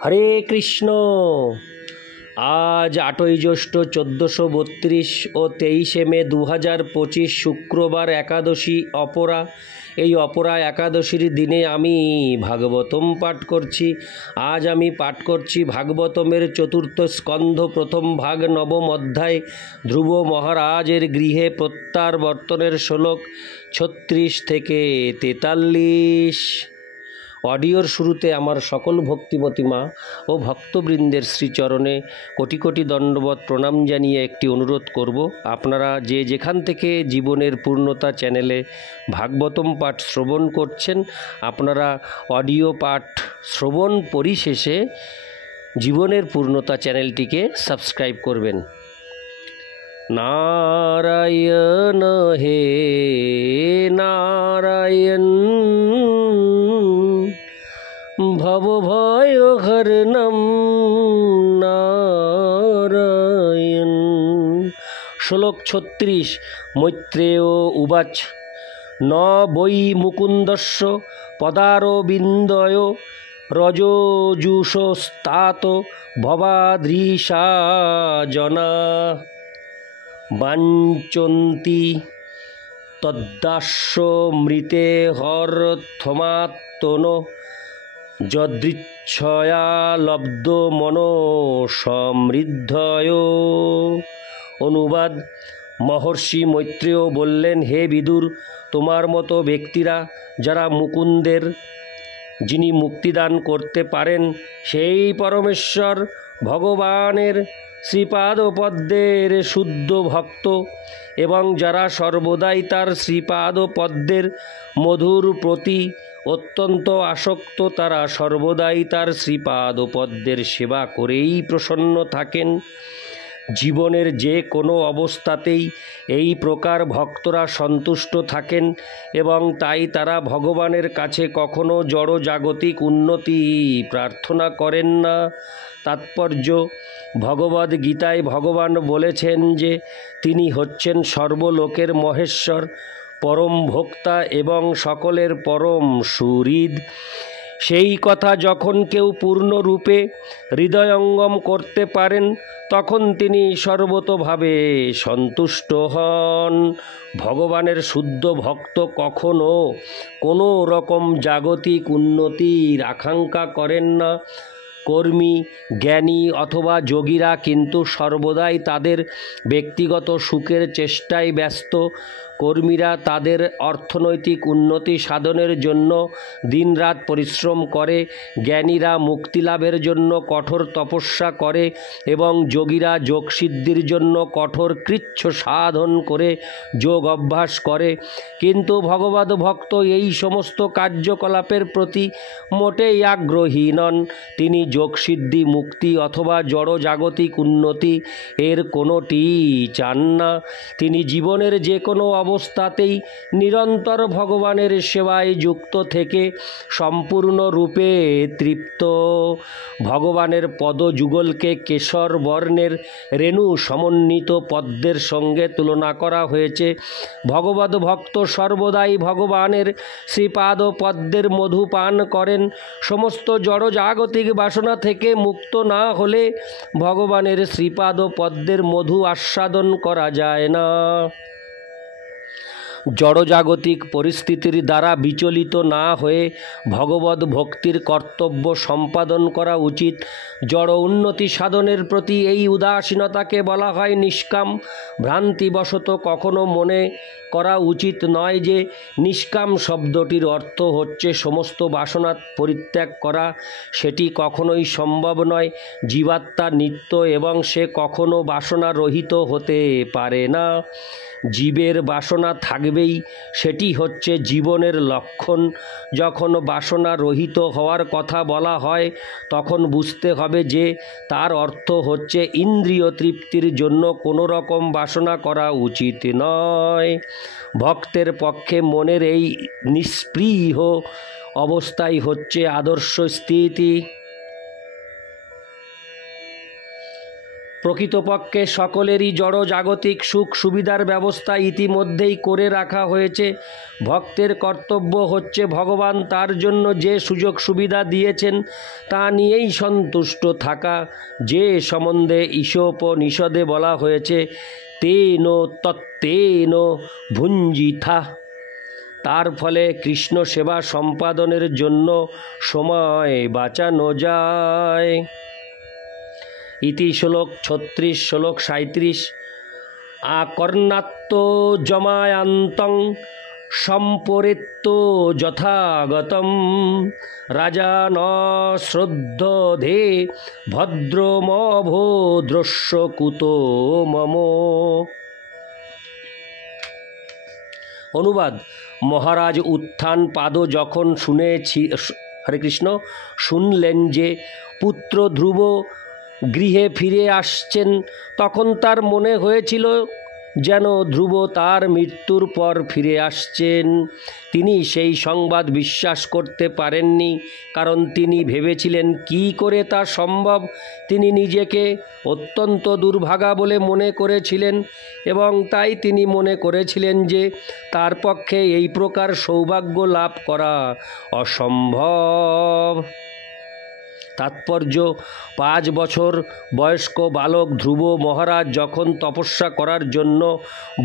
হরে কৃষ্ণ। আজ 8ই জ্যৈষ্ঠ 1432 ও 23শে মে 2025 শুক্রবার একাদশী অপরা। এই অপরা একাদশীর দিনে আমি ভাগবতম পাঠ করছি। আজ আমি পাঠ করছি ভাগবতমের চতুর্থ স্কন্ধ প্রথম ভাগ নবম অধ্যায় ধ্রুব মহারাজের গৃহে প্রত্যাবর্তনের শ্লোক 36 থেকে 43। অডিওর শুরুতে আমার সকল ভক্তিমতী মা ও ভক্তবৃন্দের শ্রীচরণে কোটি কোটি দণ্ডবত প্রণাম জানিয়ে একটি অনুরোধ করব, আপনারা যে যেখান থেকে জীবনের পূর্ণতা চ্যানেলে ভাগবতম পাঠ শ্রবণ করছেন, আপনারা অডিও পাঠ শ্রবণ পরিশেষে জীবনের পূর্ণতা চ্যানেলটিকে সাবস্ক্রাইব করবেন। নারায়ণ হে নারায়ণ, ভবভয় হরণম নারায়ণ। শ্লোক 36। মৈত্রেয় উবাচ ন বৈ মুকুন্দস্য পদারবিন্দয় রজোজুষস্তাত ভবাদৃশা জনা বাঞ্ছন্তি তদ্দাস্য মৃতে হরথমাত্তন যদৃচ্ছয়া লব্ধ মনো সমৃদ্ধয়। অনুবাদ: মহর্ষি মৈত্রেয় বললেন, হে বিদুর, তোমার মতো ব্যক্তিরা যারা মুকুন্দের, যিনি মুক্তিদান করতে পারেন, সেই পরমেশ্বর ভগবানের শ্রীপাদপদ্মের শুদ্ধ ভক্ত এবং যারা সর্বদাই তার শ্রীপাদপদ্মের মধুর প্রতি অত্যন্ত আসক্ত, তারা সর্বদাই তার শ্রীপাদপদ্মের সেবা করেই প্রসন্ন থাকেন। জীবনের যে কোনো অবস্থাতেই এই প্রকার ভক্তরা সন্তুষ্ট থাকেন এবং তাই তারা ভগবানের কাছে কখনো জড় জাগতিক উন্নতি প্রার্থনা করেন না। তাৎপর্য: ভগবদ্ গীতায় ভগবান বলেছেন যে তিনি হচ্ছেন সর্বলোকের মহেশ্বর, পরম ভোক্তা এবং সকলের পরম সুহৃদ। সেই কথা যখন কেউ পূর্ণরূপে হৃদয়ঙ্গম করতে পারেন, তখন তিনি সর্বতোভাবে সন্তুষ্ট হন। ভগবানের শুদ্ধ ভক্ত কখনো কোনো রকম জাগতিক উন্নতির আকাঙ্ক্ষা করেন না। কর্মী, জ্ঞানী অথবা যোগীরা কিন্তু সর্বদাই তাদের ব্যক্তিগত সুখের চেষ্টায় ব্যস্ত। কর্মীরা তাদের অর্থনৈতিক উন্নতি সাধনের জন্য দিনরাত পরিশ্রম করে, জ্ঞানীরা মুক্তিলাভের জন্য কঠোর তপস্যা করে এবং যোগীরা যোগসিদ্ধির জন্য কঠোর কৃচ্ছ সাধন করে যোগ অভ্যাস করে। কিন্তু ভগবদ্ ভক্ত এই সমস্ত কার্যকলাপের প্রতি মোটেই আগ্রহী নন। তিনি যোগসিদ্ধি, মুক্তি অথবা জড় জাগতিক উন্নতি এর কোনোটি চান না। তিনি জীবনের যে কোনো অবস্থাতেই নিরন্তর ভগবানের সেবায় যুক্ত থেকে সম্পূর্ণরূপে তৃপ্ত। ভগবানের পদযুগলকে কেশর বর্ণের রেণু সমন্বিত পদ্মের সঙ্গে তুলনা করা হয়েছে। ভগবদ্ ভক্ত সর্বদাই ভগবানের শ্রীপাদ পদ্মের মধু পান করেন। সমস্ত জড় জাগতিক বাসনা থেকে মুক্ত না হলে ভগবানের শ্রীপাদ পদ্মের মধু আস্বাদন করা যায় না। জড়জাগতিক পরিস্থিতির দ্বারা বিচলিত না হয়ে ভগবদ্ ভক্তির কর্তব্য সম্পাদন করা উচিত। জড় উন্নতি সাধনের প্রতি এই উদাসীনতাকে বলা হয় নিষ্কাম। ভ্রান্তিবশত কখনো মনে করা উচিত নয় যে নিষ্কাম শব্দটির অর্থ হচ্ছে সমস্ত বাসনা পরিত্যাগ করা। সেটি কখনোই সম্ভব নয়। জীবাত্মা নিত্য এবং সে কখনো বাসনা রহিত হতে পারে না। জীবের বাসনা থাকবেই, সেটি হচ্ছে জীবনের লক্ষণ। যখন বাসনা রহিত হওয়ার কথা বলা হয়, তখন বুঝতে হবে যে তার অর্থ হচ্ছে ইন্দ্রিয় তৃপ্তির জন্য কোনো রকম বাসনা করা উচিত নয়। ভক্তের পক্ষে মনের এই নিস্পৃহ অবস্থাই হচ্ছে আদর্শ স্থিতি। প্রকৃতপক্ষে সকলেরই জড় জাগতিক সুখ সুবিধার ব্যবস্থা ইতিমধ্যেই করে রাখা হয়েছে। ভক্তের কর্তব্য হচ্ছে ভগবান তার জন্য যে সুযোগ সুবিধা দিয়েছেন তা নিয়েই সন্তুষ্ট থাকা। যে সম্বন্ধে ঈশোপনিষদে বলা হয়েছে তেন তত্ত্বেন ভুঞ্জিথা, তার ফলে কৃষ্ণ সেবা সম্পাদনের জন্য সময় বাঁচানো যায়। ইতি শ্লোক 36, শ্লোক 37। আকর্ণাত্ম জমায়ান্তং সম্পরেত্ত যথাগতম রাজা ন শ্রদ্ধে ভদ্রমভো দ্রস্য কুতো মম। অনুবাদ: মহারাজ উত্থানপাদ যখন শুনলেন যে পুত্র ধ্রুব গৃহে ফিরে আসছেন, তখন তার মনে হয়েছিল যেন ধ্রুব তার মৃত্যুর পর ফিরে আসছেন। তিনি সেই সংবাদ বিশ্বাস করতে পারেননি, কারণ তিনি ভেবেছিলেন কী করে তা সম্ভব। তিনি নিজেকে অত্যন্ত দুর্ভাগা বলে মনে করেছিলেন এবং তাই তিনি মনে করেছিলেন যে তার পক্ষে এই প্রকার সৌভাগ্য লাভ করা অসম্ভব। তাৎপর্য: 5 বছর বয়স্ক বালক ধ্রুব মহারাজ যখন তপস্যা করার জন্য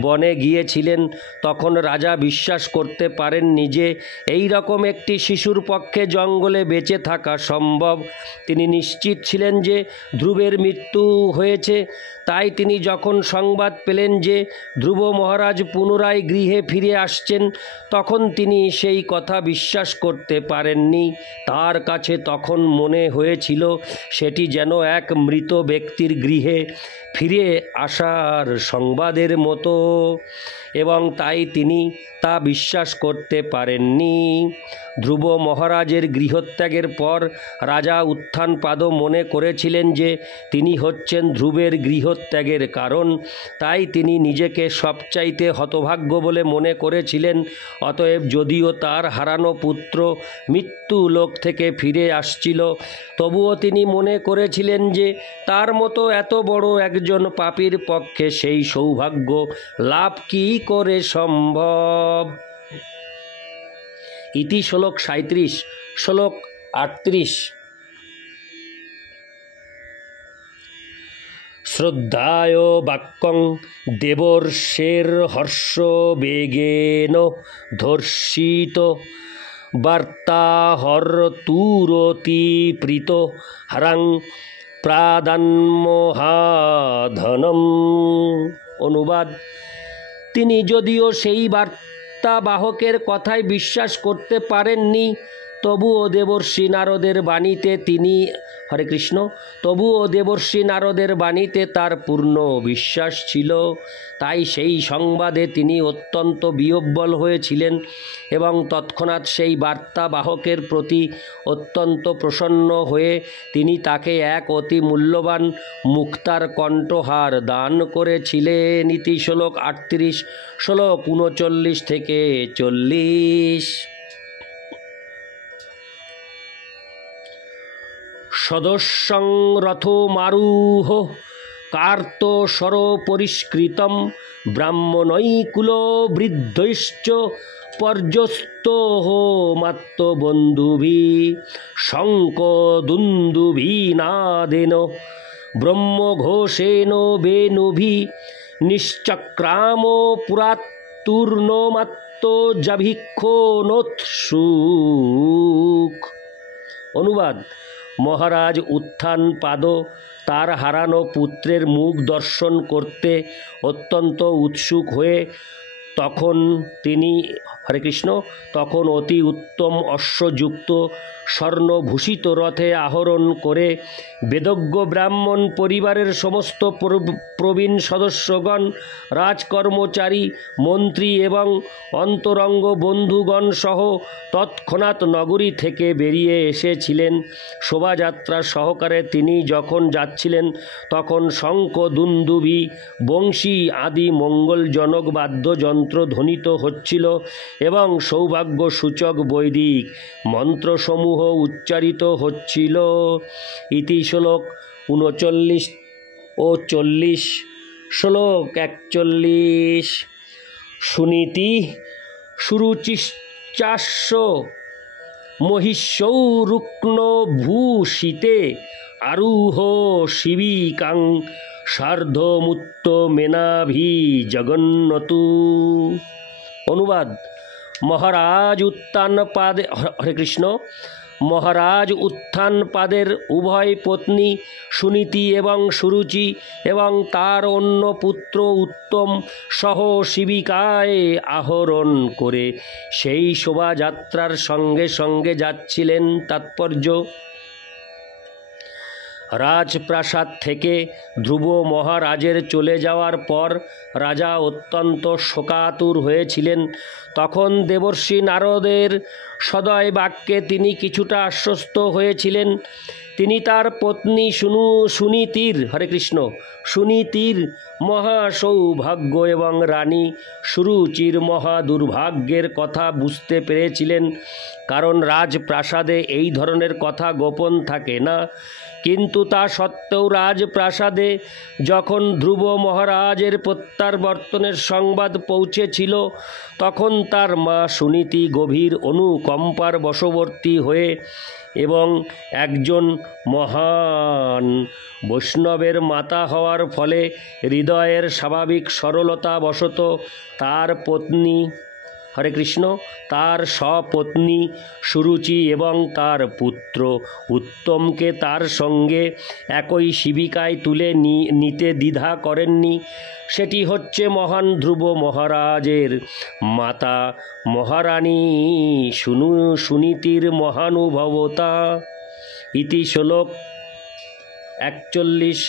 বনে গিয়েছিলেন, তখন রাজা বিশ্বাস করতে পারেননি যে এই রকম একটি শিশুর পক্ষে জঙ্গলে বেঁচে থাকা সম্ভব। তিনি নিশ্চিত ছিলেন যে ধ্রুবের মৃত্যু হয়েছে। তাই তিনি যখন সংবাদ পেলেন যে ধ্রুব মহারাজ পুনরায় গৃহে ফিরে আসছেন, তখন তিনি সেই কথা বিশ্বাস করতে পারেননি। তার কাছে তখন মনে হয়েছিল সেটি যেন এক মৃত ব্যক্তির গৃহে ফিরে আসার সংবাদের মতো, এবং তাই তিনি তা বিশ্বাস করতে পারেননি। ধ্রুব মহারাজের গৃহত্যাগের পর রাজা উত্থানপাদ মনে করেছিলেন যে তিনি হচ্ছেন ধ্রুবের গৃহত্যাগের কারণ। তাই তিনি নিজেকে সবচাইতে হতভাগ্য বলে মনে করেছিলেন। অতএব যদিও তার হারানো পুত্র মৃত্যু লোক থেকে ফিরে আসছিল, তবুও তিনি মনে করেছিলেন যে তার মতো এত বড় একজন পাপীর পক্ষে সেই সৌভাগ্য লাভ কী করে সম্ভব। ইতি শ্লোক 37, শ্লোক 38। শ্রদ্ধায় বাক্যং দেবর্ষের হর্ষ বেগেন ধর্ষিত বার্তাহর তুরতি প্রীত হরং প্রাদান্মহাধনম। অনুবাদ: তিনি যদিও সেই বার্তাবাহকের কথায় বিশ্বাস করতে পারেননি, তবুও দেবর্ষি নারদের বাণীতে তার পূর্ণ বিশ্বাস ছিল। তাই সেই সংবাদে তিনি অত্যন্ত বিহ্বল হয়েছিলেন এবং তৎক্ষণাৎ সেই বার্তাবাহকের প্রতি অত্যন্ত প্রসন্ন হয়ে তিনি তাকে এক অতি মূল্যবান মুক্তার কণ্ঠহার দান করেছিলেন। ইতি শ্লোক 38, শ্লোক 39 থেকে 40। সদস্যং রথমারূঢ় কার্তসর পরিষ্কৃতম ব্রাহ্মণৈকুল বৃদ্ধৈশ্চ পর্যস্তোহ মাত্তবন্ধুভিঃ শঙ্খদুন্দুভীনাদেন ব্রহ্মঘোষেণ বেণুভিঃ নিশ্চক্রাম পুরাত্তুর্ণমাত্তজাভিক্ষোনোৎসুক। অনুবাদ: মহারাজ উত্থানপাদ তার হারানো পুত্রের মুখ দর্শন করতে অত্যন্ত উৎসুক হয়ে তখন অতি উত্তম অশ্বযুক্ত স্বর্ণভূষিত রথে আরোহণ করে বেদজ্ঞ ব্রাহ্মণ পরিবারের সমস্ত প্রবীণ সদস্যগণ, রাজকর্মচারী, মন্ত্রী এবং অন্তরঙ্গ বন্ধুগণ সহ তৎক্ষণাৎ নগরী থেকে বেরিয়ে এসেছিলেন। শোভাযাত্রা সহকারে তিনি যখন যাচ্ছিলেন, তখন শঙ্খ, দুন্দুভি, বংশী আদি মঙ্গলজনক বাদ্যযন্ত্র ধ্বনিত হচ্ছিল এবং সৌভাগ্য সূচক বৈদিক মন্ত্রসমূহ উচ্চারিত হচ্ছিল। ইতি শ্লোক 39, ও 40। শ্লোক 41। সুনীতি সুরুচিশ্চাস্য মহিষৌ রুক্ন ভূষিতে আরূহ শিবিকাং সার্ধমুত্ত মেনাভি জগন্নতু। অনুবাদ: মহারাজ উত্থানপাদে হরে কৃষ্ণ। মহারাজ উত্থানপাদের উভয় পত্নী সুনীতি এবং সুরুচি এবং তার অন্য পুত্র উত্তম সহ শিবিকায় আহরণ করে সেই শোভাযাত্রার সঙ্গে সঙ্গে যাচ্ছিলেন। তাৎপর্য: রাজপ্রাসাদ থেকে ধ্রুব মহারাজের চলে যাওয়ার পর রাজা অত্যন্ত শোকাতুর হয়েছিলেন। তখন দেবর্ষি নারদের সদয় বাক্যে তিনি কিছুটা আশ্বস্ত হয়েছিলেন। তিনি তার পত্নী সুনীতির হরে কৃষ্ণ সুনীতির মহা সৌভাগ্য এবং রানী সুরুচির মহা দুর্ভাগ্যের কথা বুঝতে পেরেছিলেন। কারণ রাজপ্রাসাদে এই ধরনের কথা গোপন থাকে না। কিন্তু তা সত্ত্বেও রাজপ্রাসাদে যখন ধ্রুব মহারাজের প্রত্যাবর্তনের সংবাদ পৌঁছেছিল, তখন তার মা সুনীতি গভীর অনুকম্পার বশবর্তী হয়ে এবং একজন মহান বৈষ্ণবের মাতা হওয়ার ফলে হৃদয়ের স্বাভাবিক সরলতা বশত তার পত্নী হরে কৃষ্ণ তার সপত্নী সুরুচি এবং তার পুত্র উত্তমকে তার সঙ্গে একই শিবিকায় তুলে নিতে দ্বিধা করেননি। সেটি হচ্ছে মহান ধ্রুব মহারাজের মাতা মহারানী সুনীতির মহানুভবতা। ইতি শ্লোক 41।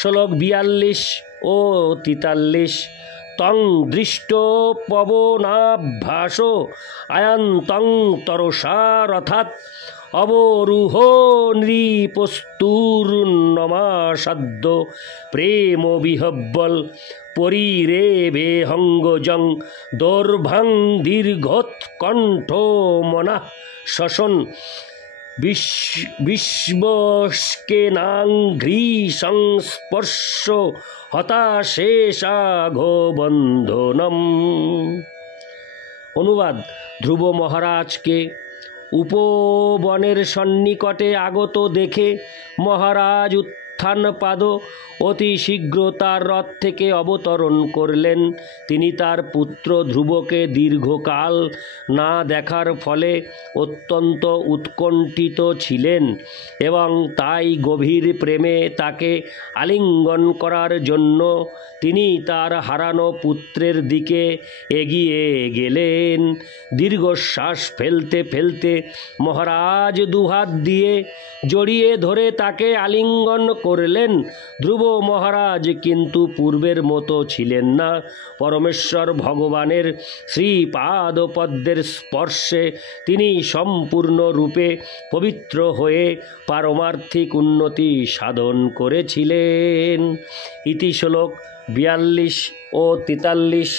শ্লোক 42 ও 43। তং দৃষ্ট পবনাভ্যাস আয়ান্তং তরসারথাৎ অবরুহ নৃপস্তুর্নমাসাদ্য প্রেম বিহব্বল পরিরেবে হঙ্গজং দৌর্ভাং দীর্ঘোৎকণ্ঠ মনঃ শশন বিশ্বস্কেনাঘ্রি সংস্পর্শ হতাশেষাঘো বন্ধনম। অনুবাদ: ধ্রুব মহারাজকে উপবনের সন্নিকটে আগত দেখে মহারাজ উত্থানপাদ অতি শীঘ্র তার রথ থেকে অবতরণ করলেন। তিনি তার পুত্র ধ্রুবকে দীর্ঘকাল না দেখার ফলে অত্যন্ত উৎকণ্ঠিত ছিলেন এবং তাই গভীর প্রেমে তাকে আলিঙ্গন করার জন্য তিনি তার হারানো পুত্রের দিকে এগিয়ে গেলেন। দীর্ঘশ্বাস ফেলতে ফেলতে মহারাজ দুহাত দিয়ে জড়িয়ে ধরে তাকে আলিঙ্গন করলেন। ধ্রুব মহারাজ কিন্তু পূর্বের মতো ছিলেন না। পরমেশ্বর ভগবানের শ্রীপাদপদ্মের স্পর্শে তিনি সম্পূর্ণরূপে পবিত্র হয়ে পারমার্থিক উন্নতি সাধন করেছিলেন। ইতি শ্লোক 42 ও 43।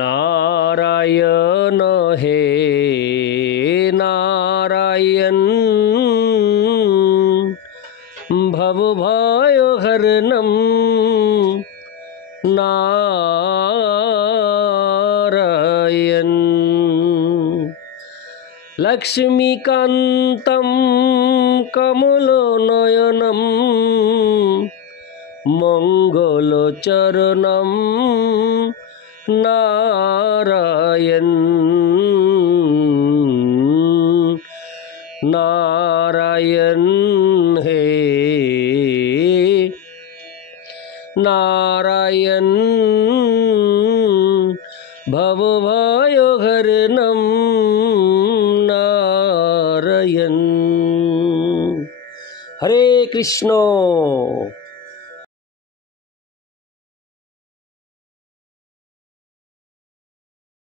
নারায়ণ হে নারায়ণ ভবভয়হরণম নারায়ণ লক্ষ্মীকান্তম কমলনয়নম মঙ্গলচরণম নারায়ণ নারায়ণ হে নারায়ণ ভবভয়হরণম নারায়ণ। হরে কৃষ্ণ।